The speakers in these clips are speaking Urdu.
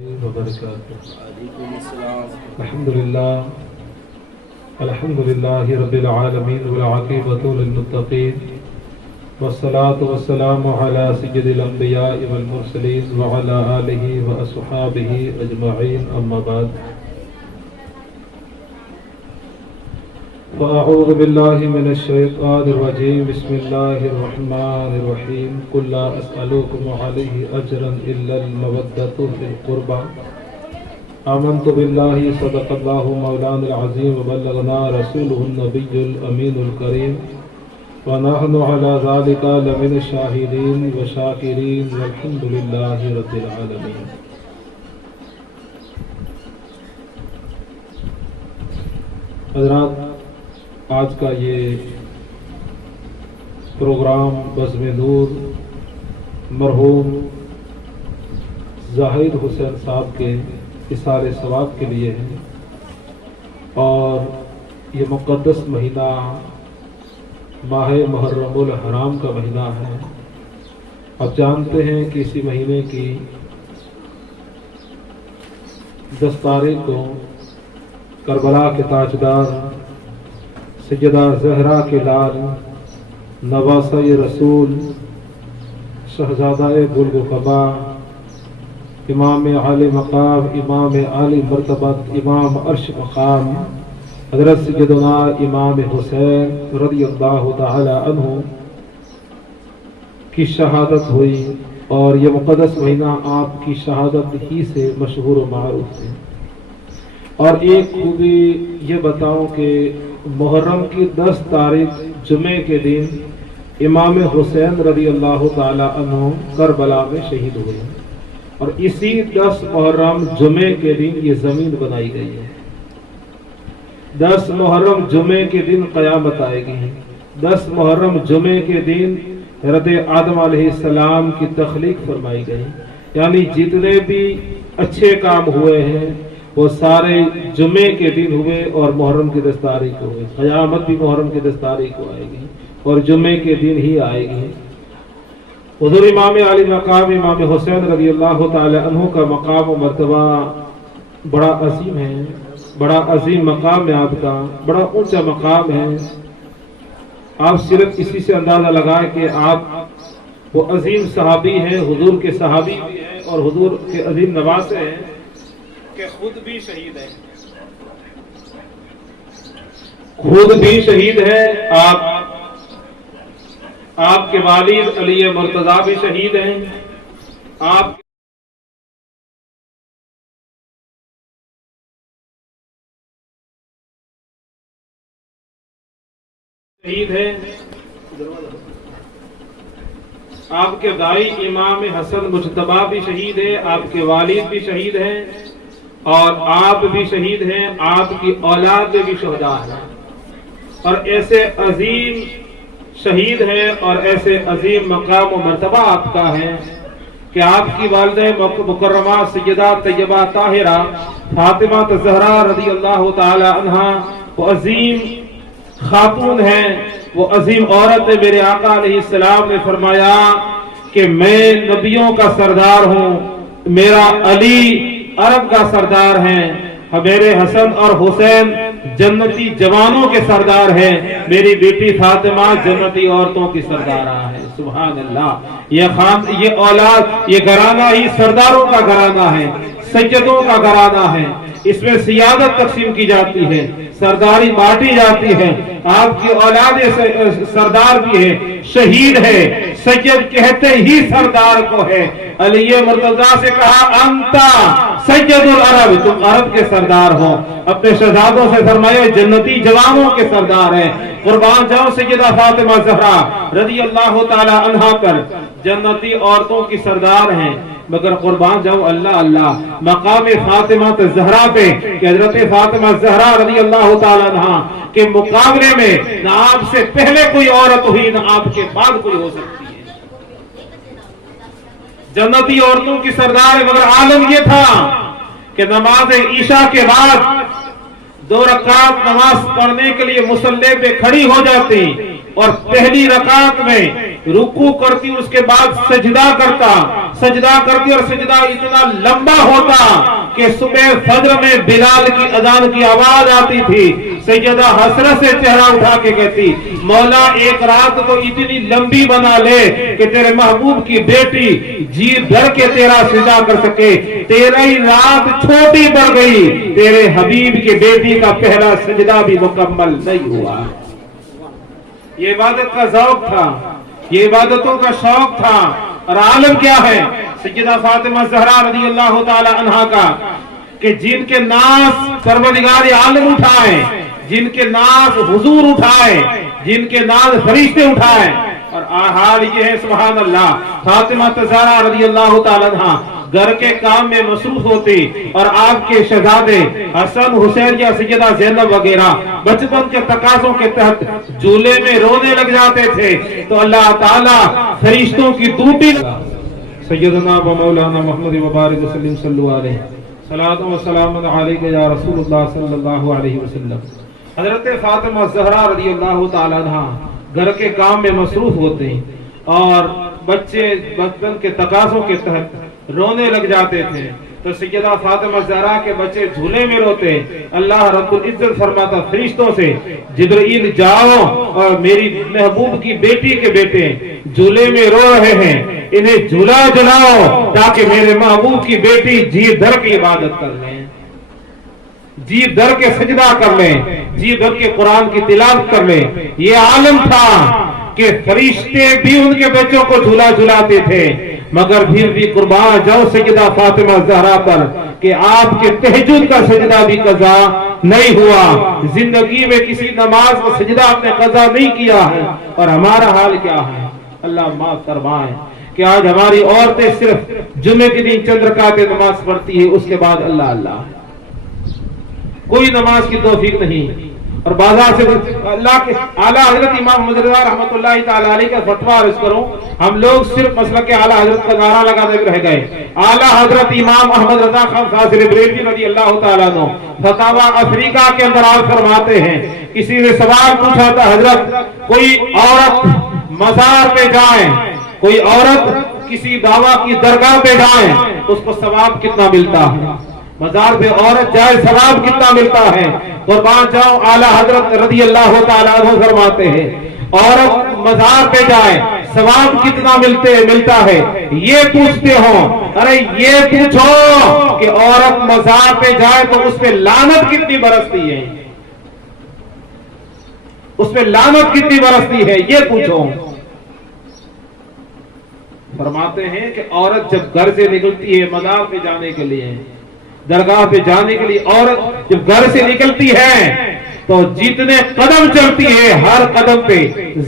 الحمد لله رب العالمين والعاقبة للمتقين والصلاة والسلام على سيد الأنبياء والمرسلين وعلى آله وأصحابه أجمعين أما بعد فأعوذ بالله من الشيطان الرجيم بسم الله الرحمن الرحيم قل لا أسألكم عليه أجرا إلا المودة في القربى آمنت بالله صدق الله مولانا العظيم وبلغنا رسوله النبي الأمين الكريم ونحن على ذلك لمن الشاهدين والشاكرين والحمد لله رب العالمين. حضرات، آج کا یہ پروگرام بزم نور مرحوم زاہد حسین صاحب کے اثار ثواب کے لیے ہے، اور یہ مقدس مہینہ ماہ محرم الحرام کا مہینہ ہے. آپ جانتے ہیں کہ اسی مہینے کی 10 تاریخ کو کربلا کے تاجدار سیدہ زہرا کے لال نواسہ رسول شہزادہ بلغ امام عالی مقام امام عالی مرتبت امام عرش مقام حضرت سیدنا امام حسین رضی اللہ تعالی عنہ کی شہادت ہوئی، اور یہ مقدس مہینہ آپ کی شہادت ہی سے مشہور و معروف ہے. اور ایک خوبی یہ بتاؤں کہ محرم کی 10 تاریخ جمعے کے دن امام حسین رضی اللہ تعالی عنہ کربلا میں شہید ہوئے، اور اسی 10 محرم جمعے کے دن یہ زمین بنائی گئی ہے. 10 محرم جمعے کے دن قیامت آئے گی. 10 محرم جمعے کے دن حضرت آدم علیہ السلام کی تخلیق فرمائی گئی. یعنی جتنے بھی اچھے کام ہوئے ہیں وہ سارے جمعے کے دن ہوئے اور محرم کی 10 تاریخ کو ہوئے. قیامت بھی محرم کی 10 تاریخ کو آئے گی اور جمعے کے دن ہی آئے گی. حضور امام علی مقام امام حسین رضی اللہ تعالی عنہ کا مقام و مرتبہ بڑا عظیم ہے، بڑا عظیم مقام ہے. آپ کا بڑا اونچا مقام ہے. آپ صرف اسی سے اندازہ لگائیں کہ آپ وہ عظیم صحابی ہیں، حضور کے صحابی بھی ہیں اور حضور کے عظیم نواسے ہیں کہ خود بھی شہید ہیں. خود بھی شہید ہیں. آپ کے والد علی مرتضیٰ بھی شہید ہیں. آپ شہید ہیں. آپ کے دائی امام حسن مجتبی بھی شہید ہیں. آپ کے والد بھی شہید ہیں اور آپ بھی شہید ہیں. آپ کی اولاد بھی شہداء ہیں. اور ایسے عظیم شہید ہیں اور ایسے عظیم مقام و مرتبہ آپ کا ہے کہ آپ کی والدہ مکرمہ سیدہ طیبہ طاہرہ فاطمہ زہرا رضی اللہ تعالی عنہا وہ عظیم خاتون ہیں، وہ عظیم عورت ہے. میرے آقا علیہ السلام نے فرمایا کہ میں نبیوں کا سردار ہوں، میرا علی عرب کا سردار ہے، میرے حسن اور حسین جنتی جوانوں کے سردار ہیں، میری بیٹی فاطمہ جنتی عورتوں کی سردارہ ہے. سبحان اللہ. یہ اولاد، یہ گھرانہ ہی سرداروں کا گھرانہ ہے، سیدوں کا گھرانہ ہے. اس میں سیادت تقسیم کی جاتی ہے، سرداری بانٹی جاتی ہے. آپ کی اولاد سردار بھی ہے، شہید ہے. سید کہتے ہی سردار کو ہے. علی مرتضیٰ سے کہا انتا سید العرب، تم عرب کے سردار ہو. اپنے شہزادوں سے فرمایا جنتی جوانوں کے سردار ہیں. قربان جاؤں سیدہ فاطمہ زہرا رضی اللہ تعالی عنہا پر، جنتی عورتوں کی سردار ہیں. مگر قربان جاؤں اللہ اللہ مقام فاطمہ زہرا پہ کہ حضرت فاطمہ زہرا رضی اللہ تعالی عنہا کے مقابلے میں نہ آپ سے پہلے کوئی عورت ہوئی نہ آپ کے بعد کوئی ہو سکتی ہے. جنتی عورتوں کی سردار ہے. مگر عالم یہ تھا کہ نماز عشاء کے بعد 2 رکعت نماز پڑھنے کے لیے مصلی پہ کھڑی ہو جاتی. اور پہلی رکعت میں رکوع کرتی، اس کے بعد سجدہ کرتی اور سجدہ اتنا لمبا ہوتا کہ صبح فجر میں بلال کی اذان کی آواز آتی تھی، سیدہ حسرت سے چہرہ اٹھا کے کہتی مولا ایک رات تو اتنی لمبی بنا لے کہ تیرے محبوب کی بیٹی جی بھر کے تیرا سجدہ کر سکے، تیری رات چھوٹی پڑ گئی، تیرے حبیب کی بیٹی کا پہلا سجدہ بھی مکمل نہیں ہوا۔ یہ عبادت کا ذوق تھا، یہ عبادتوں کا شوق تھا۔ اور عالم کیا ہے سیدہ فاطمہ زہرا رضی اللہ تعالی عنہا کا کہ جن کے ناز پروردگار عالم اٹھائے، جن کے ناز حضور اٹھائے، جن کے ناز فرشتے اٹھائے۔ اور حال یہ ہے سبحان اللہ، فاطمہ زہرا رضی اللہ تعالی عنہا گھر کے کام میں مصروف ہوتی اور آپ کے شہزادے حسن حسین یا سیدہ زینب وغیرہ بچپن کے تقاضوں کے تحت جھولے میں رونے لگ جاتے تھے تو اللہ تعالیٰ فرشتوں کی ڈیوٹی سیدنا و مولانا محمد مبارک وسلم صلی اللہ علیہ صلاۃ و سلام علیک یا رسول اللہ صلی اللہ علیہ وسلم۔ حضرت فاطمہ زہرا رضی اللہ تعالیٰ عنہ گھر کے کام میں مصروف ہوتے اور بچے بچپن کے تقاضوں کے تحت رونے لگ جاتے تھے تو سیدہ فاطمہ زہرا کے بچے جھولے میں روتے، اللہ رب العزت فرماتا فرشتوں سے جبرائیل جاؤ اور میری محبوب کی بیٹی کے بیٹے جھولے میں رو رہے ہیں، انہیں جھولا جلاؤ تاکہ میرے محبوب کی بیٹی جی دھر کی عبادت کر لیں، جی دھر کے سجدہ کر لیں، جی دھر کے قرآن کی تلاوت کر لیں۔ یہ عالم تھا کہ فرشتے بھی ان کے بچوں کو جھولا جھلاتے تھے، مگر پھر بھی قربان جاؤ سیدہ فاطمہ زہرا پر کہ آپ کے تہجد کا سجدہ بھی قضا نہیں ہوا، زندگی میں کسی نماز کا سجدہ آپ نے قضا نہیں کیا ہے۔ اور ہمارا حال کیا ہے اللہ معاف فرمائے کہ آج ہماری عورتیں صرف جمعے کے دن چند رکعتیں نماز پڑھتی ہے، اس کے بعد اللہ اللہ، کوئی نماز کی توفیق نہیں۔ اور بازار سے اللہ کے اعلیٰ حضرت امام محمد رضا رحمۃ اللہ تعالی علیہ کا فتویٰ عرض کروں، ہم لوگ صرف مسلک کے اعلیٰ حضرت کا نعرہ لگاتے رہ گئے۔ اعلیٰ حضرت امام احمد رضا خان فاضل بریلوی رضی اللہ تعالیٰ عنہ فتاوی افریقہ کے اندر آپ فرماتے ہیں، کسی نے سوال پوچھا تھا حضرت کوئی عورت مزار پہ جائے، کوئی عورت کسی بابا کی درگاہ پہ جائے اس کو ثواب کتنا ملتا ہے؟ مزار پہ عورت جائے ثواب کتنا ملتا ہے؟ قربان جاؤ اعلیٰ حضرت رضی اللہ تعالیٰ عنہ فرماتے ہیں عورت مزار پہ جائے ثواب کتنا ملتا ہے؟ یہ پوچھتے ہو، ارے یہ پوچھو کہ عورت مزار پہ جائے تو اس پہ لعنت کتنی برستی ہے، اس پہ لعنت کتنی برستی ہے، یہ پوچھو۔ فرماتے ہیں کہ عورت جب گھر سے نکلتی ہے مزار پہ جانے کے لیے، درگاہ پہ جانے کے لیے، عورت جب گھر سے نکلتی ہے تو جتنے قدم چلتی ہے ہر قدم پہ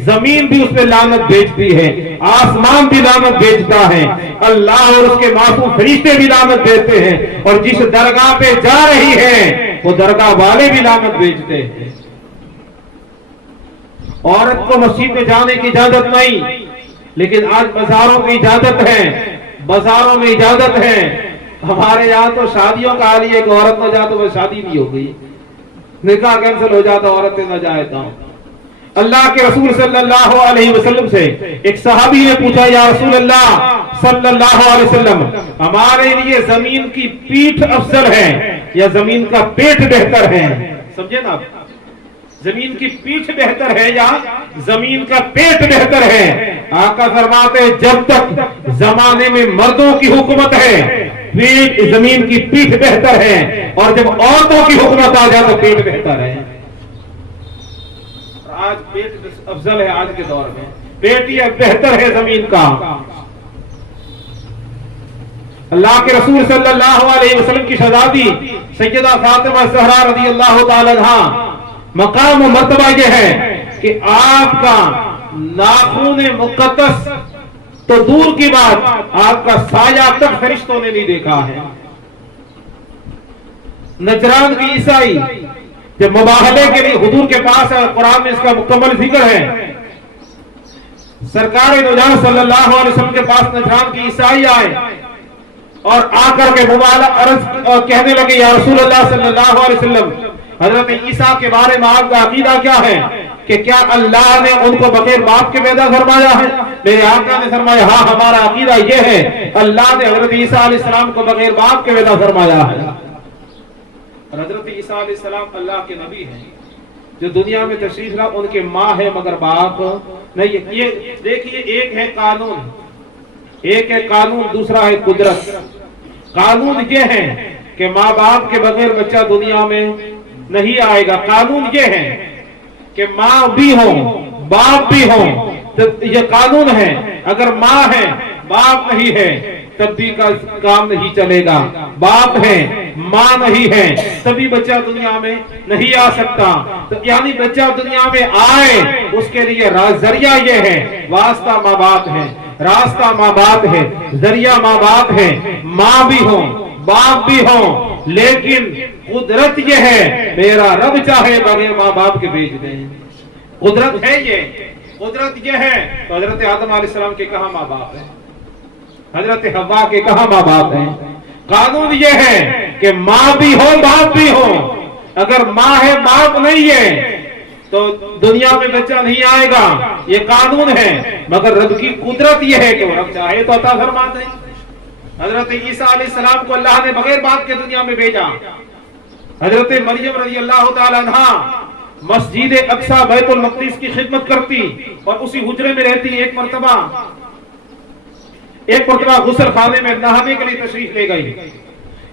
زمین بھی اس پہ لعنت بھیجتی ہے، آسمان بھی لعنت بھیجتا ہے، اللہ اور اس کے معصوم فرشتے بھی لعنت بھیجتے ہیں، اور جس درگاہ پہ جا رہی ہے وہ درگاہ والے بھی لعنت بھیجتے ہیں۔ عورت کو مسجد میں جانے کی اجازت نہیں، لیکن آج بازاروں میں اجازت ہے، بازاروں میں اجازت ہے۔ ہمارے یہاں تو شادیوں کا حال یہ ہے کہ عورت نہ جائے تو وہ شادی نہیں ہو گئی، نکاح کینسل ہو جاتا عورتیں نہ جائے تو۔ اللہ کے رسول صلی اللہ علیہ وسلم سے ایک صحابی نے پوچھا یا رسول اللہ صلی اللہ علیہ وسلم ہمارے لیے زمین کی پیٹھ افضل ہے یا زمین کا پیٹ بہتر ہے؟ سمجھے نا، زمین کی پیٹھ بہتر ہے یا زمین کا پیٹ بہتر ہے؟ آقا فرماتے ہیں جب تک زمانے میں مردوں کی حکومت ہے زمین کی پیٹھ بہتر ہے، اور جب عورتوں کی حکومت آ جائے تو پیٹ بہتر ہے۔ آج پیٹ افضل ہے، آج کے دور میں پیٹ یہ بہتر ہے زمین کا۔ اللہ کے رسول صلی اللہ علیہ وسلم کی شہزادی سیدہ فاطمہ زہرا رضی اللہ تعالی عنہا مقام و مرتبہ یہ ہے کہ آپ کا ناخن مقدس تو دور کی بات آپ کا سایہ تک فرشتوں نے نہیں دیکھا ہے۔ نجران کی عیسائی جب مباہلے کے لیے حضور کے پاس ہے، قرآن میں اس کا مکمل ذکر ہے، سرکار دو جہاں صلی اللہ علیہ وسلم کے پاس نجران کی عیسائی آئے اور آ کر کے عرض کہنے لگے یا رسول اللہ صلی اللہ علیہ وسلم حضرت عیسیٰ کے بارے میں آپ کا عقیدہ کیا ہے؟ کہ کیا اللہ نے ان کو بغیر باپ کے پیدا فرمایا ہے؟ میرے آقا نے فرمایا ہاں، ہمارا عقیدہ یہ ہے اللہ نے حضرت عیسیٰ علیہ السلام کو بغیر باپ کے پیدا فرمایا ہے۔ اور حضرت عیسیٰ علیہ السلام اللہ کے نبی ہیں، جو دنیا میں تشریف لا ان کے ماں ہے مگر باپ نہیں۔ یہ دیکھیے، ایک ہے قانون، دوسرا ہے قدرت۔ قانون یہ ہے کہ ماں باپ کے بغیر بچہ دنیا میں نہیں آئے گا۔ قانون یہ ہے کہ ماں بھی ہو باپ بھی ہو، تو یہ قانون ہے۔ اگر ماں ہے باپ نہیں ہے تب بھی کا کام نہیں چلے گا۔ باپ ہے ماں نہیں ہے تبھی بچہ دنیا میں نہیں آ سکتا۔ تو یعنی بچہ دنیا میں آئے اس کے لیے ذریعہ یہ ہے، واسطہ ماں باپ ہے، راستہ ماں باپ ہے، ذریعہ ماں باپ ہے۔ ماں بھی ہو باپ بھی ہو، لیکن قدرت یہ ہے میرا رب چاہے بغیر ماں باپ کے بھیج دیں۔ قدرت ہے قدرت یہ ہے۔ تو حضرت آدم علیہ السلام کے کہاں ماں باپ ہیں؟ حضرت حوا کے کہاں ماں باپ ہیں؟ قانون یہ ہے کہ ماں بھی ہو باپ بھی ہو۔ اگر ماں ہے باپ نہیں ہے تو دنیا میں بچہ نہیں آئے گا، یہ قانون ہے۔ مگر رب کی قدرت یہ ہے کہ وہ رب چاہے تو عطا فرما دے۔ حضرت عیسیٰ علیہ السلام کو اللہ نے بغیر باپ کے دنیا میں بھیجا۔ حضرت مریم رضی اللہ تعالی عنہا مسجد اقصی بیت المقدس کی خدمت کرتی اور اسی حجرے میں رہتی۔ ایک مرتبہ غسل خانے میں نہانے کے لیے تشریف لے گئی۔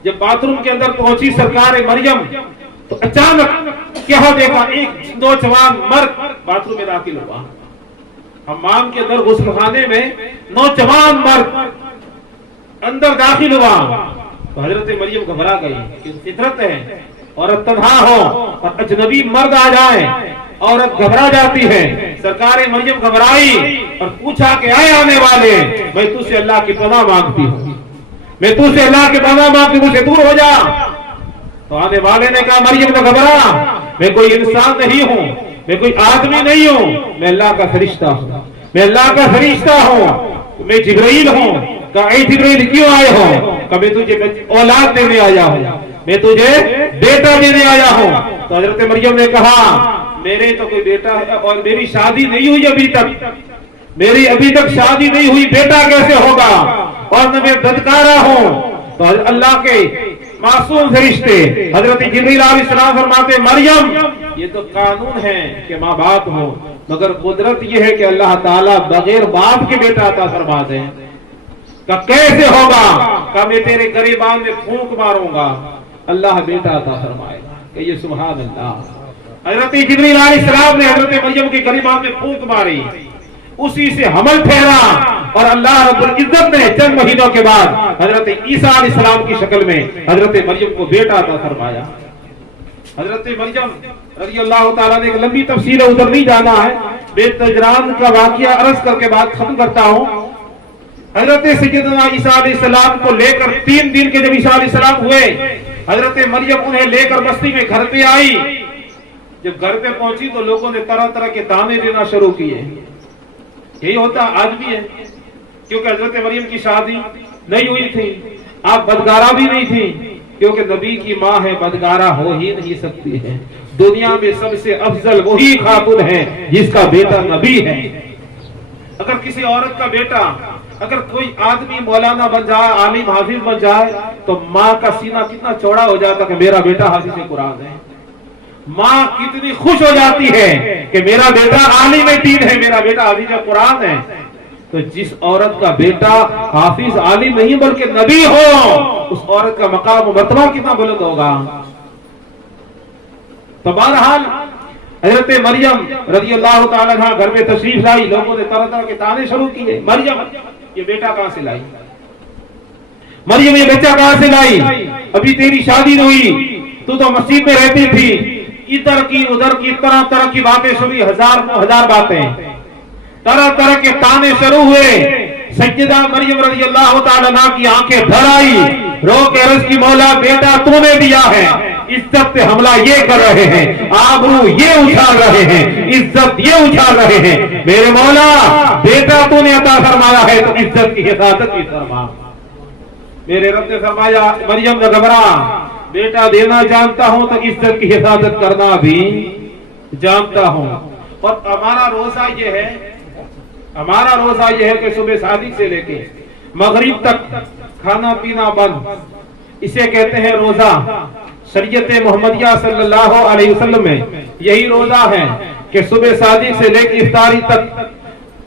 جب باتھ روم کے اندر پہنچی سرکار مریم تو اچانک کیا دیکھا، ایک نوجوان مرد باتھ روم میں داخل ہوا۔ حمام کے اندر غسل خانے میں نوجوان مرد اندر داخل ہوا تو حضرت مریم گھبرا گئی کہ فطرت ہے عورت تنہا ہو اور اجنبی مرد آ جائے، عورت گھبرا جاتی ہے۔ سرکار مریم گھبرائی اور پوچھا کہ آئے آنے والے، میں تجھ سے اللہ کی پناہ مانگتی ہوں، میں تجھ سے اللہ کی پناہ مانگتی ہوں، مجھ سے دور ہو جا۔ تو آنے والے نے کہا مریم تو گھبرا، میں کوئی انسان نہیں ہوں، میں کوئی آدمی نہیں ہوں، میں اللہ کا فرشتہ ہوں، میں اللہ کا فرشتہ ہوں، میں جبرائیل ہوں۔ کہا اے جبرائیل کیوں آئے ہو؟ کہ میں تجھے اولاد دینے آیا ہوں، میں تجھے بیٹا دینے آیا ہوں۔ تو حضرت مریم نے کہا میرے تو کوئی بیٹا ہے اور میری شادی نہیں ہوئی ابھی تک، میری ابھی تک شادی نہیں ہوئی، بیٹا کیسے ہوگا؟ اور میں بدکارا ہوں۔ تو اللہ کے معصوم فرشتے حضرت جبرائیل علیہ السلام فرماتے مریم یہ تو قانون ہے کہ ماں باپ ہو، مگر قدرت یہ ہے کہ اللہ تعالیٰ بغیر باپ کے بیٹا عطا فرما دیں۔ کہ کیسے ہوگا؟ کہ میں تیرے گریبان میں پھونک ماروں گا، اللہ بیٹا عطا فرمائے گا۔ کہ یہ سبحان اللہ۔ حضرت جبرائیل علیہ السلام نے حضرت مریم کے گریبان میں پھونک ماری، اسی سے حمل ٹھہرا اور اللہ رب العزت نے چند مہینوں کے بعد حضرت عیسیٰ علیہ السلام کی شکل میں حضرت مریم کو بیٹا عطا فرمایا۔ حضرت مریم رضی اللہ تعالیٰ نے ایک لمبی تفصیل ہے، ادھر نہیں جانا ہے، میں تجران کا واقعہ عرض کر کے بات ختم کرتا ہوں۔ حضرت سیدنا عیسیٰ علیہ السلام کو لے کر 3 دن کے جب عیسیٰ علیہ السلام ہوئے، حضرت مریم انہیں لے کر بستی میں گھر پہ آئی۔ جب گھر پہ پہنچی تو لوگوں نے طرح طرح کے تانے دینا شروع کیے۔ یہی ہوتا آج بھی ہے، کیونکہ حضرت مریم کی شادی نہیں ہوئی تھی، آپ بدگارہ بھی نہیں تھی، کیونکہ نبی کی ماں ہے، بدگارہ ہو ہی نہیں سکتی ہے۔ دنیا میں سب سے افضل وہی خاتون ہے جس کا بیٹا نبی ہے۔ اگر کسی عورت کا بیٹا، اگر کوئی آدمی مولانا بن جائے، عالم حافظ بن جائے، تو ماں کا سینہ کتنا چوڑا ہو جاتا کہ میرا بیٹا حافظ قرآن ہے۔ ماں کتنی خوش ہو جاتی ہے کہ میرا بیٹا عالم دین ہے، میرا بیٹا حافظ قرآن ہے۔ تو جس عورت کا بیٹا حافظ عالم نہیں بلکہ نبی ہو، اس عورت کا مقام و مرتبہ کتنا بلند ہوگا۔ تو بہرحال حضرت مریم رضی اللہ تعالیٰ عنہ گھر میں تشریف لائی، لوگوں نے طرح طرح کے تانے شروع کیے، مریم یہ بیٹا کہاں سے لائی؟ مریم یہ بچہ کہاں سے لائی؟ ابھی تیری شادی نہیں ہوئی، تو مسجد میں رہتی تھی، ادھر کی ادھر کی طرح طرح کی باتیں شروع، ہزار باتیں، طرح طرح کے تانے شروع ہوئے۔ سیدہ مریم رضی اللہ تعالیٰ عنہ کی آنکھیں بھر آئی، رو کے عرض کی مولا بیٹا تو نے دیا ہے، عزت پہ حملہ یہ کر رہے ہیں، آبرو یہ اچھال رہے ہیں، عزت یہ اچھال رہے ہیں، میرے مولا بیٹا تو نے عطا فرمایا ہے تو عزت کی حفاظت بھی فرما۔ میرے رب نے فرمایا مریم نہ گھبرا، بیٹا دینا جانتا ہوں تو عزت کی حفاظت کرنا بھی جانتا ہوں۔ اور ہمارا روزہ یہ ہے کہ صبح صادق سے لے کے مغرب تک کھانا پینا بند، اسے کہتے ہیں روزہ۔ شریعت محمدیہ صلی اللہ علیہ وسلم میں یہی روزہ ہے کہ صبح صادق سے لے کے افطاری تک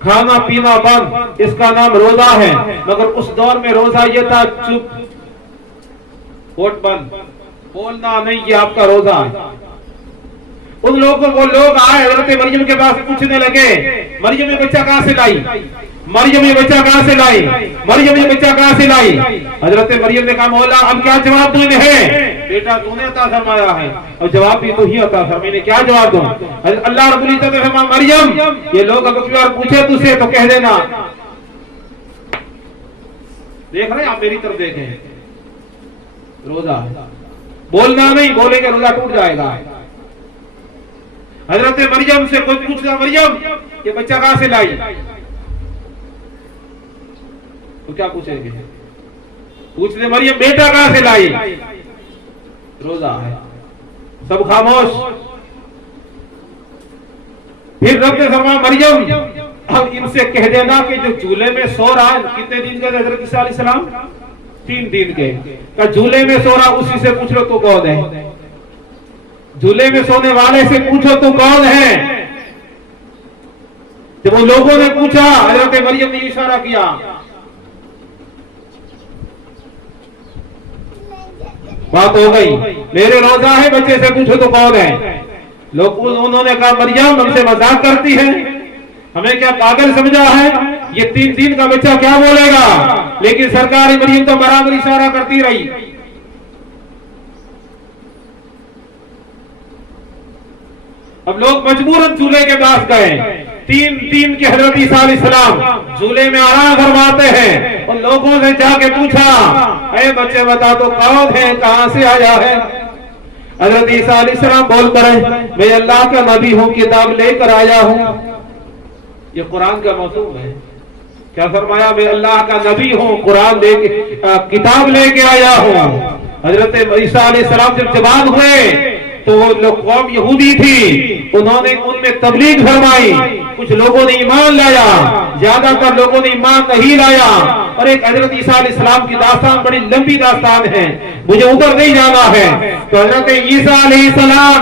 کھانا پینا بند، اس کا نام روزہ ہے۔ مگر اس دور میں روزہ یہ تھا چپ، ہوٹ بند، بولنا نہیں، یہ آپ کا روزہ ہے۔ ان لوگوں وہ لوگ آئے حضرت مریم کے پاس پوچھنے لگے، مریم یہ بچہ کہاں سے لائی؟ مریم یہ بچہ کہاں سے لائی؟ مریم یہ بچہ کہاں سے لائی؟ حضرت مریم نے کہا مولا اب کیا جواب دوں انہیں؟ بیٹا تو نے عطا فرمایا ہے اور جواب بھی تو ہی عطا فرمایا، میں نے کیا جواب دوں؟ اللہ رب العزت نے فرمایا مریم یہ لوگ اب کی بار پوچھے تجھ سے تو کہہ دینا، دیکھ رہے ہیں آپ میری طرف دیکھیں، روزہ ہے، بولنا نہیں، بولے کہ روزہ ٹوٹ جائے گا۔ حضرت مریم سے کوئی پوچھتا مریم یہ بچہ کہاں سے لائی تو کیا پوچھیں گے؟ پوچھتے مریم بیٹا کہاں سے لائی؟ روزہ ہے، سب خاموش۔ پھر رب نے فرمایا مریم اب ان سے کہہ دینا کہ جو جھولے میں سو رہا ہے، کتنے دن کے حضرت عیسیٰ علیہ السلام؟ 3 دن کے، کہ جھولے میں سو رہا اسی سے پوچھ لو تو کون ہے؟ جھولے میں سونے والے سے پوچھو تو کون ہے؟ جب وہ لوگوں نے پوچھا حضرت مریم نے اشارہ کیا، بات ہو گئی، میرے روزہ ہے، بچے سے پوچھو تو کون ہے؟ لوگ انہوں نے کہا مریم ہم سے مذاق کرتی ہے، ہمیں کیا پاگل سمجھا ہے؟ یہ 3 دن کا بچہ کیا بولے گا؟ لیکن سرکار مریم تو برابر اشارہ کرتی رہی۔ اب لوگ مجبوراً جھولے کے پاس گئے، 3 دن کے حضرت عیسیٰ علیہ السلام جھولے میں آرام فرماتے ہیں۔ ان لوگوں نے جا کے پوچھا اے بچے بتا تو کون ہے، کہاں سے آیا ہے؟ حضرت عیسیٰ علیہ السلام بول پڑے میں اللہ کا نبی ہوں، کتاب لے کر آیا ہوں۔ یہ قرآن کا موضوع ہے، کیا فرمایا؟ میں اللہ کا نبی ہوں، قرآن لے کے کتاب لے کے آیا ہوں۔ حضرت عیسیٰ علیہ السلام جب جوان ہوئے تو وہ لوگ قوم یہودی تھی، انہوں نے ان میں تبلیغ فرمائی، کچھ لوگوں نے ایمان لایا، زیادہ تر لوگوں نے ایمان نہیں لایا۔ اور ایک حضرت عیسیٰ علیہ السلام کی داستان بڑی لمبی داستان ہے، مجھے ادھر نہیں جانا ہے۔ تو حضرت عیسیٰ علیہ السلام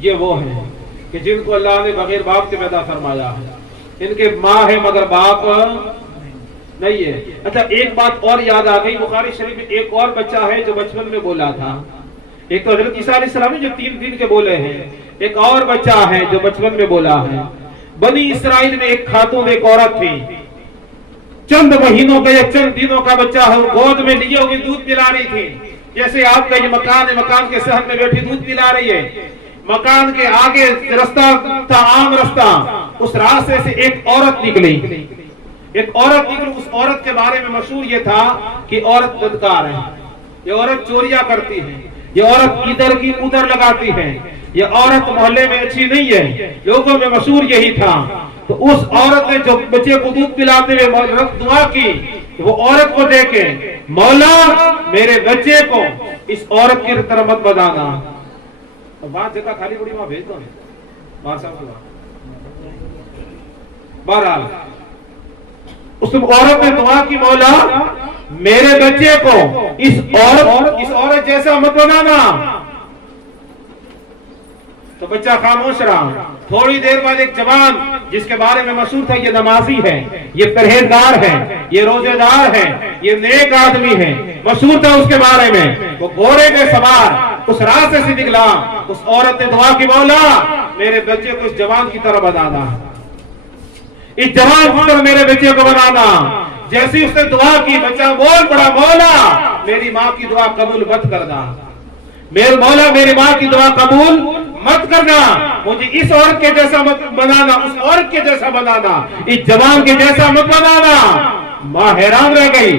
یہ وہ ہیں کہ جن کو اللہ نے بغیر باپ کے پیدا فرمایا ہے، ان کے ماں ہے مگر باپ نہیں ہے۔ اچھا ایک بات اور یاد آ گئی، بخاری شریف میں ایک اور بچہ ہے جو بچپن میں بولا تھا۔ ایک تو حضرت عیسیٰ علیہ السلام جو 3 دن کے بولے ہیں، ایک اور بچہ ہے جو بچپن میں بولا ہے۔ بنی اسرائیل میں ایک خاتون، ایک عورت تھی، چند مہینوں کا یا چند دنوں کا بچہ ہے، گود میں لیے ہوئے دودھ پلا رہی تھی۔ جیسے آپ کا یہ مکان ہے، مکان کے صحن میں بیٹھی دودھ پلا رہی ہے، مکان کے آگے رستہ تھا، عام رستہ، اس راستے سے ایک عورت نکلی، ایک عورت نکلی۔ اس عورت کے بارے میں مشہور یہ تھا کہ عورت بدکار ہے، یہ عورت چوریاں کرتی ہے، یہ عورت ادھر کی ادھر لگاتی ہے، یہ عورت محلے میں اچھی نہیں ہے، لوگوں میں مشہور یہی تھا۔ تو اس عورت نے جو بچے کو دودھ پلاتے ہوئے دعا کی، وہ عورت کو دیکھے مولا میرے بچے کو اس عورت کی طرح مت بدانا۔ بات جگہ خالی بڑی وہاں بھیج دو، بہرحال اس عورت نے دعا کی مولا میرے بچے کو اس عورت جیسا مت بنانا۔ تو بچہ خاموش رہا۔ تھوڑی دیر بعد ایک جوان جس کے بارے میں مشہور تھا یہ نمازی ہے، یہ پرہیزگار ہے، یہ روزے دار ہے، یہ نیک آدمی ہے، مشہور تھا اس کے بارے میں، وہ گھوڑے میں سوار اس راستے سے نکلا۔ اس عورت نے دعا کی مولا میرے بچے کو اس جوان کی طرح بنانا، اس جوان کی طرح میرے بچے کو بنانا۔ جیسی اس نے دعا کی بچہ بول پڑا مولا میری ماں کی دعا قبول مت کرنا، میرے مولا میری ماں کی دعا قبول مت کرنا، مجھے اس عورت کے جیسا مت بنانا، اس عورت کے جیسا بنانا، اس جوان کے جیسا مت بنانا۔ ماں حیران رہ گئی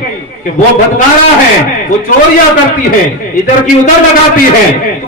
کہ وہ بدکارا ہے، وہ چوریاں کرتی ہے، ادھر کی ادھر لگاتی ہے، تو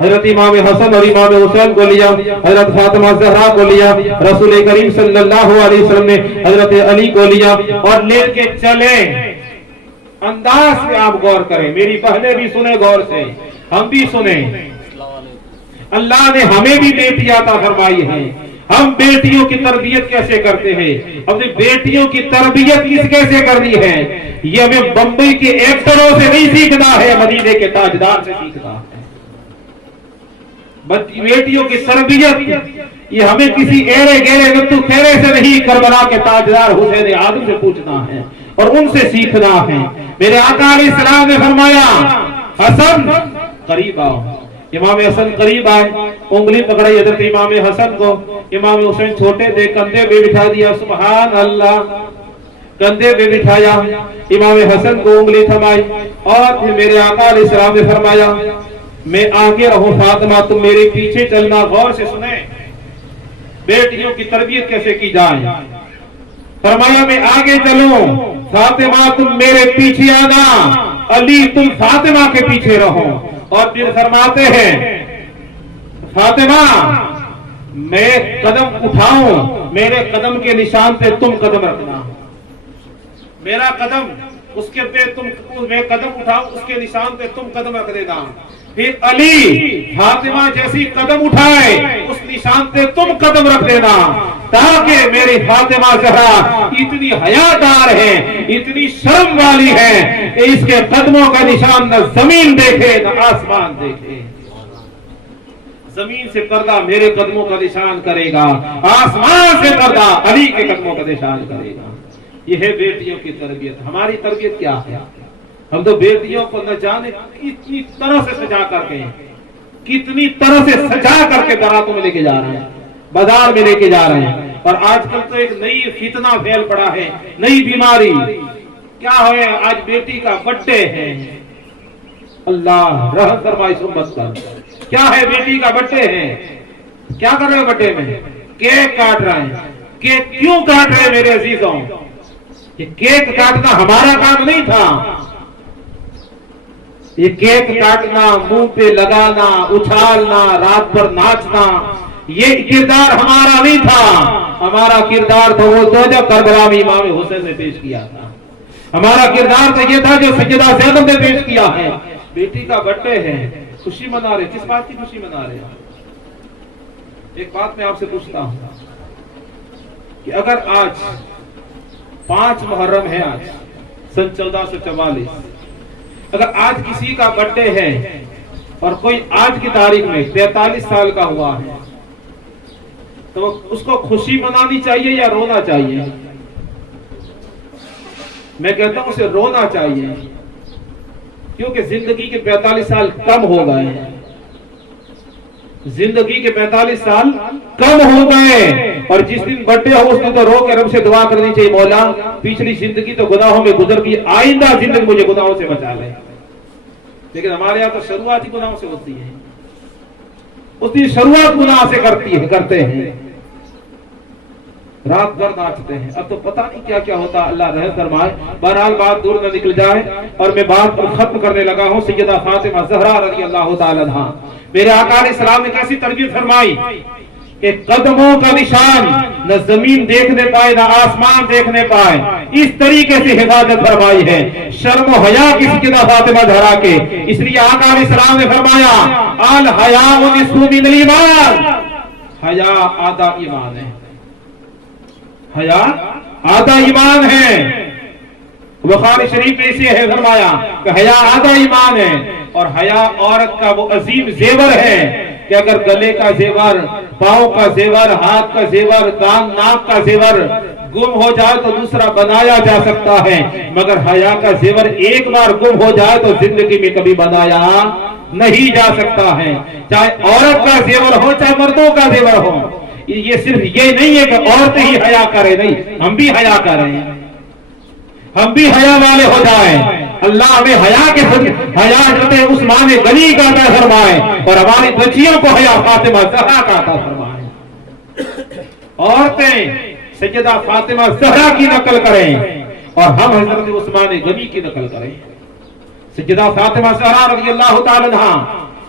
حضرت امام حسن اور امام حسین کو لیا، حضرت فاطمہ زہرا کو لیا، رسول کریم صلی اللہ علیہ وسلم نے حضرت علی کو لیا اور لے کے چلے۔ انداز میں آپ غور کریں، میری بہنیں بھی سنیں غور سے، ہم بھی سنیں۔ اللہ نے ہمیں بھی بیٹی عطا فرمائی ہے، ہم بیٹیوں کی تربیت کیسے کرتے ہیں، اپنی بیٹیوں کی تربیت کیسے کرنی ہے، یہ ہمیں بمبئی کے ایکٹروں سے نہیں سیکھنا ہے، مدینے کے تاجدار سے سیکھنا ہے۔ بیٹیوں کی تربیت یہ ہمیں کسی ایرے گیرے گتو تیرے سے نہیں، کربلا کے تاجدار حسین آدم سے پوچھنا ہے اور ان سے سیکھنا ہے۔ میرے آقا علیہ السلام نے فرمایا حسن قریب آؤ، امام حسن قریب آئے، انگلی پکڑائی حضرت امام حسن کو، امام حسین چھوٹے تھے، کندھے پہ بٹھا دیا، سبحان اللہ، کندھے پہ بٹھایا، امام حسن کو انگلی تھمائی اور پھر میرے آقا علیہ السلام نے فرمایا میں آگے رہوں فاطمہ تم میرے پیچھے چلنا۔ غور سے سنیں بیٹیوں کی تربیت کیسے کی جائے۔ فرمایا میں آگے چلوں، فاطمہ تم میرے پیچھے آنا، علی تم فاطمہ کے پیچھے رہو۔ اور پھر فرماتے ہیں فاطمہ میں قدم اٹھاؤں، میرے قدم کے نشان پہ تم قدم رکھنا، میرا قدم اس کے پہ تم، میں قدم اٹھاؤں اس کے نشان پہ تم قدم رکھ دینا۔ پھر علی فاطمہ جیسی قدم اٹھائے اس نشان پہ تم قدم رکھ دینا، تاکہ میری فاطمہ زہرا اتنی حیادار ہے، اتنی شرم والی ہے کہ اس کے قدموں کا نشان نہ زمین دیکھے نہ آسمان دیکھے۔ زمین سے پردہ میرے قدموں کا نشان کرے گا، آسمان سے پردہ علی کے قدموں کا نشان کرے گا۔ یہ ہے بیٹیوں کی تربیت۔ ہماری تربیت کیا ہے؟ ہم تو بیٹیوں کو نہ جانے کتنی طرح سے سجا کر کے، کتنی طرح سے سجا کر کے باراتوں میں لے کے جا رہے ہیں، بازار میں لے کے جا رہے ہیں۔ اور آج کل تو ایک نئی فتنہ پھیل پڑا ہے، نئی بیماری کیا ہے، آج بیٹی کا برتھ ڈے ہے۔ اللہ رحم فرمائے اس امت پر۔ کیا ہے بیٹی کا برتھ ڈے ہے، کیا کر رہے ہیں برتھ ڈے میں؟ کیک کاٹ رہے ہیں۔ کیک کیوں کاٹ رہے ہیں میرے عزیزوں؟ یہ کیک کاٹنا ہمارا کام نہیں تھا، یہ کیک کاٹنا، منہ پہ لگانا، اچھالنا، رات بھر ناچنا، یہ کردار ہمارا نہیں تھا۔ ہمارا کردار تو وہ تو جو کربلا میں امام حسین نے پیش کیا تھا، ہمارا کردار تو یہ تھا جو سیدہ زینب نے پیش کیا ہے۔ بیٹی کا برتھ ڈے ہے، خوشی منا رہے، کس بات کی خوشی منا رہے ہیں؟ ایک بات میں آپ سے پوچھتا ہوں کہ اگر آج 5 محرم ہے، آج سن 1444، اگر آج کسی کا برتھ ڈے ہے اور کوئی آج کی تاریخ میں 43 سال کا ہوا ہے تو اس کو خوشی منانی چاہیے یا رونا چاہیے؟ میں کہتا ہوں اسے رونا چاہیے، کیونکہ زندگی کے 45 سال کم ہو گئے ہیں، زندگی کے 45 سال کم ہو گئے۔ اور جس دن برتھ ڈے ہو اس دن تو رو کے رب سے دعا کرنی چاہیے، مولا پچھلی زندگی تو گناہوں میں گزر گئی، آئندہ زندگی مجھے گناہوں سے بچا لے۔ لیکن ہمارے یہاں تو شروعات ہی گناہوں سے ہوتی ہے، اس دن شروعات گناہ سے کرتے ہیں، رات بھر ناچتے ہیں۔ اب تو پتہ نہیں کیا کیا ہوتا، اللہ رحم فرمائے۔ بہرحال بات دور نہ نکل جائے اور میں بات کو ختم کرنے لگا ہوں۔ سیدہ فاطمہ زہرا رضی اللہ تعالی عنہا، میرے آقا علیہ السلام نے کیسی تربیت فرمائی کہ قدموں کا نشان نہ زمین دیکھنے پائے نہ آسمان دیکھنے پائے، اس طریقے سے حفاظت فرمائی ہے۔ شرم و حیا کی سیدہ فاطمہ زہرا کے، اس لیے آقا علیہ السلام نے فرمایا الحیاء نصف من الایمان، حیا آدھا ایمان ہے، حیا آدھا ایمان ہے۔ بخاری شریف میں اسے ہے فرمایا کہ حیا آدھا ایمان ہے، اور حیا عورت کا وہ عظیم زیور ہے کہ اگر گلے کا زیور، پاؤں کا زیور، ہاتھ کا زیور، کان ناک کا زیور گم ہو جائے تو دوسرا بنایا جا سکتا ہے، مگر حیا کا زیور ایک بار گم ہو جائے تو زندگی میں کبھی بنایا نہیں جا سکتا ہے۔ چاہے عورت کا زیور ہو چاہے مردوں کا زیور ہو، یہ صرف یہ نہیں ہے کہ عورتیں ہی حیا کریں، نہیں، ہم بھی حیا کریں، ہم بھی حیا والے ہو جائیں۔ اللہ ہمیں حیا کے حیا حضرت عثمان غنی کا عطا فرمائے اور ہماری بچیوں کو حیا فاطمہ زہرا کا عطا فرمائے۔ عورتیں سیدہ فاطمہ زہرا کی نقل کریں اور ہم حضرت عثمان غنی کی نقل کریں۔ سیدہ فاطمہ زہرا رضی اللہ تعالی عنہا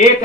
1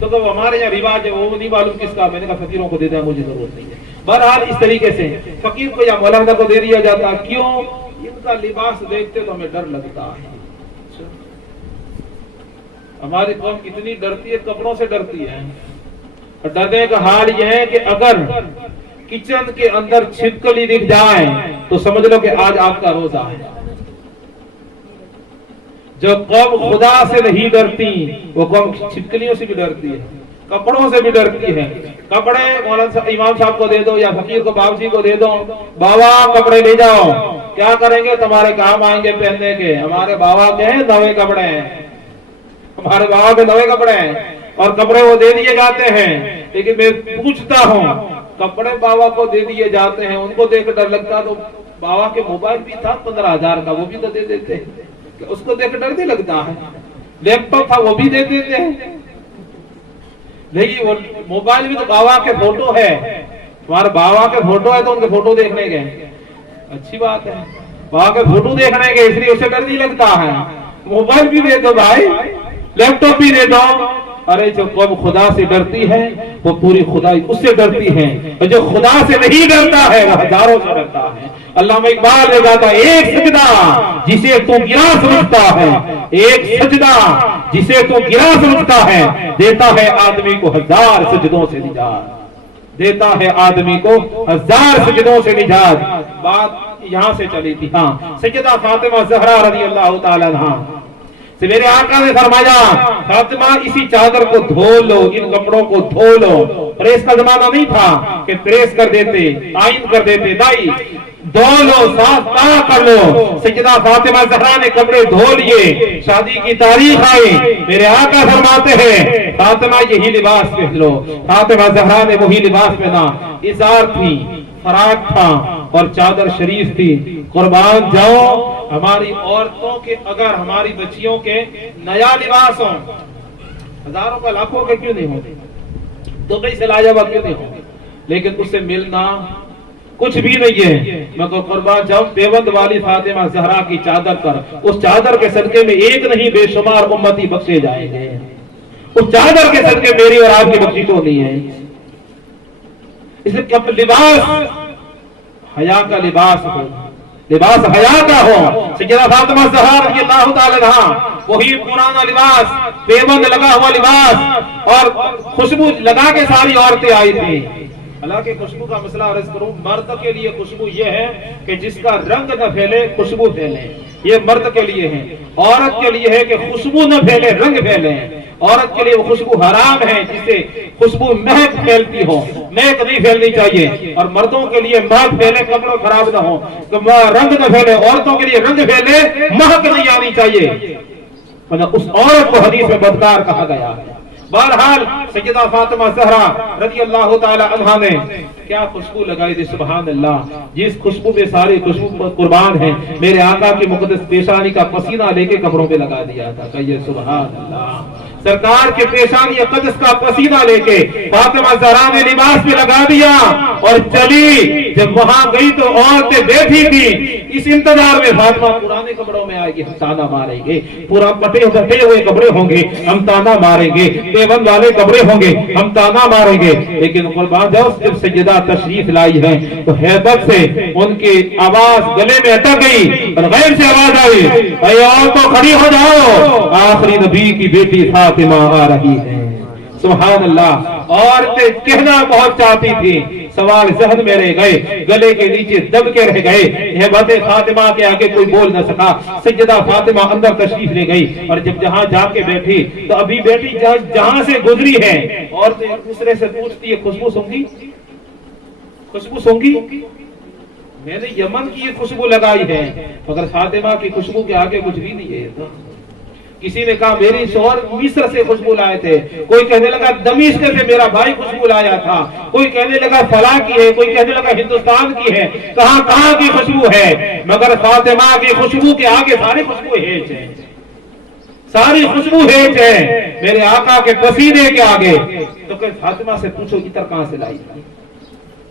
تو کہ ہمارے یہاں رواج ہے، وہ نہیں معلوم کس کا، میں نے کہا فقیروں کو دے دیں، مجھے ضرورت نہیں ہے۔ بہرحال اس طریقے سے فقیر کو یا مولانا کو دے دیا جاتا، کیوں؟ ان کا لباس دیکھتے تو ہمیں ڈر لگتا ہے۔ ہماری قوم اتنی ڈرتی ہے، کپڑوں سے ڈرتی ہے، اور ڈرنے کا حال یہ ہے کہ اگر کچن کے اندر چھپکلی دکھ جائے تو سمجھ لو کہ آج آپ کا روزہ ہے۔ جو قوم خدا سے نہیں ڈرتی وہ قوم چھپکلیوں سے بھی ڈرتی ہے، کپڑوں سے بھی ڈرتی ہے۔ کپڑے مولانا امام صاحب کو دے دو یا فقیر کو بابجی کو دے دو، بابا کپڑے لے جاؤ، کیا کریں گے؟ تمہارے کام آئیں گے پہننے کے۔ ہمارے بابا کے ہیں نوے کپڑے ہیں، ہمارے بابا کے نوے کپڑے ہیں، اور کپڑے وہ دے دیے جاتے ہیں۔ لیکن میں پوچھتا ہوں، کپڑے بابا کو دے دیے جاتے ہیں، ان کو دیکھ کر ڈر لگتا تو بابا کے موبائل بھی تھا 15,000 کا، وہ بھی تو دے دیتے ہیں، اس کو دیکھ ڈر نہیں لگتا ہے؟ لیپ ٹاپ تھا وہ بھی دے دیتے ہیں، لیکن وہ موبائل بھی تو بابا کے فوٹو ہے، تمہارے بابا کے فوٹو ہے تو ان کے فوٹو دیکھنے گئے، اچھی بات ہے، بابا کے فوٹو دیکھنے گئے اس لیے اسے ڈر نہیں لگتا ہے۔ موبائل بھی دے دو بھائی، لیپ ٹاپ بھی دے دو۔ ارے جو قوم خدا سے ڈرتی ہے وہ پوری خدائی اس سے ڈرتی ہے، اور جو خدا سے نہیں ڈرتا ہے وہ ہزاروں سے ڈرتا ہے۔ علامہ اقبال نے کہا تھا، ایک سجدہ جسے تو گرا سمجھتا ہے، ایک سجدہ جسے تو گرا سمجھتا ہے، دیتا ہے آدمی کو 1000 سجدوں سے نجات، دیتا ہے آدمی کو 1000 سجدوں سے نجات۔ بات یہاں سے چلی تھی۔ ہاں، سیدہ فاطمہ زہرا رضی اللہ تعالی عنہا سے میرے آقا نے فرمایا، فاطمہ اسی چادر کو دھو لو، ان کپڑوں کو دھو لو۔ پریس کا زمانہ نہیں تھا کہ پریس کر دیتے، آئن کر دیتے، دائی دھو لو، صاف پاک کر لو۔ سیدہ فاطمہ زہرا نے کپڑے دھو لیے، شادی کی تاریخ آئی، میرے آقا فرماتے ہیں فاطمہ یہی لباس پہن لو۔ فاطمہ زہرا نے وہی لباس پہنا، ازار تھی، فراق تھا اور چادر شریف تھی۔ قربان جاؤ ہماری عورتوں کے، اگر ہماری بچیوں کے نیا لباس ہوں، ہزاروں کا لاکھوں کے کیوں نہیں ہوتے، دبئی سے لاجواب کیوں نہیں ہوتے، لیکن اس سے ملنا کچھ بھی نہیں ہے۔ میں کو قربان جاؤ دیوبند والی فاطمہ زہرا کی چادر پر، اس چادر کے صدقے میں ایک نہیں بے شمار امتی بخشے جائیں گے، اس چادر کے صدقے میری اور آپ کی بخشش ہونی ہے۔ اس لیے لباس حیا کا لباس ہو، لباس حیا کا ہو۔ سیدہ فاطمہ زہرا رضی اللہ تعالی عنہا وہی پرانا لباس، پیوند لگا ہوا لباس اور خوشبو لگا کے ساری عورتیں آئی تھی۔ حالانکہ خوشبو کا مسئلہ عرض کروں، مرد کے لیے خوشبو یہ ہے کہ جس کا رنگ نہ پھیلے خوشبو پھیلے، یہ مرد کے لیے ہے۔ عورت کے لیے ہے کہ خوشبو نہ پھیلے رنگ پھیلے۔ عورت کے لیے وہ خوشبو حرام ہے جس سے خوشبو مہک پھیلتی ہو، مہک نہیں پھیلنی چاہیے۔ اور مردوں کے لیے مہک پھیلے کپڑوں خراب نہ ہو، رنگ نہ پھیلے۔ عورتوں کے لیے رنگ پھیلے مہک نہیں آنی چاہیے، اس عورت کو حدیث میں بدکار کہا گیا ہے۔ بہرحال سیدہ فاطمہ زہرا رضی اللہ تعالی عنہا نے کیا خوشبو لگائی تھی، سبحان اللہ، جس خوشبو میں ساری خوشبو قربان ہے۔ میرے آقا کی مقدس پیشانی کا پسینہ لے کے کپڑوں پہ لگا دیا تھا، کہیے سبحان اللہ۔ سرکار کے پیشانی اقدس کا پسینہ لے کے فاطمہ زہرا نے لباس پہ لگا دیا اور چلی۔ جب وہاں گئی تو عورتیں بیٹھی تھی، اس انتظار میں فاطمہ پرانے کپڑوں میں آئے گی، ہم تانا ماریں گے، پورا پٹے ہوئے کپڑے ہوں گے، ہم تانا ماریں گے، پیون والے کپڑے ہوں گے، ہم تانا ماریں گے۔ لیکن قربان جاؤ جب سیدہ تشریف لائی ہے تو ہیبت سے ان کی آواز گلے میں اٹک گئی اور غیر سے آواز آئی، اے عورتوں کھڑی ہو جاؤ، آخری نبی کی بیٹی فاطمہ آ رہی ہے۔ سبحان اللہ۔ عورتیں کہنا بہت چاہتی تھی، سوال ذہن میں رہ گئے، گلے کے نیچے دب کے رہ گئے، ہیبت فاطمہ کے آگے کوئی بول نہ سکا۔ سیدہ فاطمہ اندر تشریف لے گئی اور جب جہاں جا کے بیٹھی تو ابھی بیٹی جہاں سے گزری ہے عورتیں ایک دوسرے سے پوچھتی ہے، خوشبو سونگی، خوشبو سونگی؟ میں نے یمن کی یہ خوشبو لگائی ہے، مگر فاطمہ کی خوشبو کے آگے کچھ بھی نہیں ہے۔ کسی نے کہا میری شوہر مصر سے خوشبو لائے تھے، کوئی کہنے لگا دمشق سے میرا بھائی خوشبو لایا تھا، کوئی کہنے لگا فلاں کی ہے، کوئی کہنے لگا ہندوستان کی ہے، کہاں کی خوشبو ہے، مگر فاطمہ کی خوشبو کے آگے ساری خوشبو ہیچ ہے، ساری خوشبو ہیچ ہے میرے آقا کے پسینے کے آگے۔ تو کہ فاطمہ سے پوچھو عطر کہاں سے لائی؟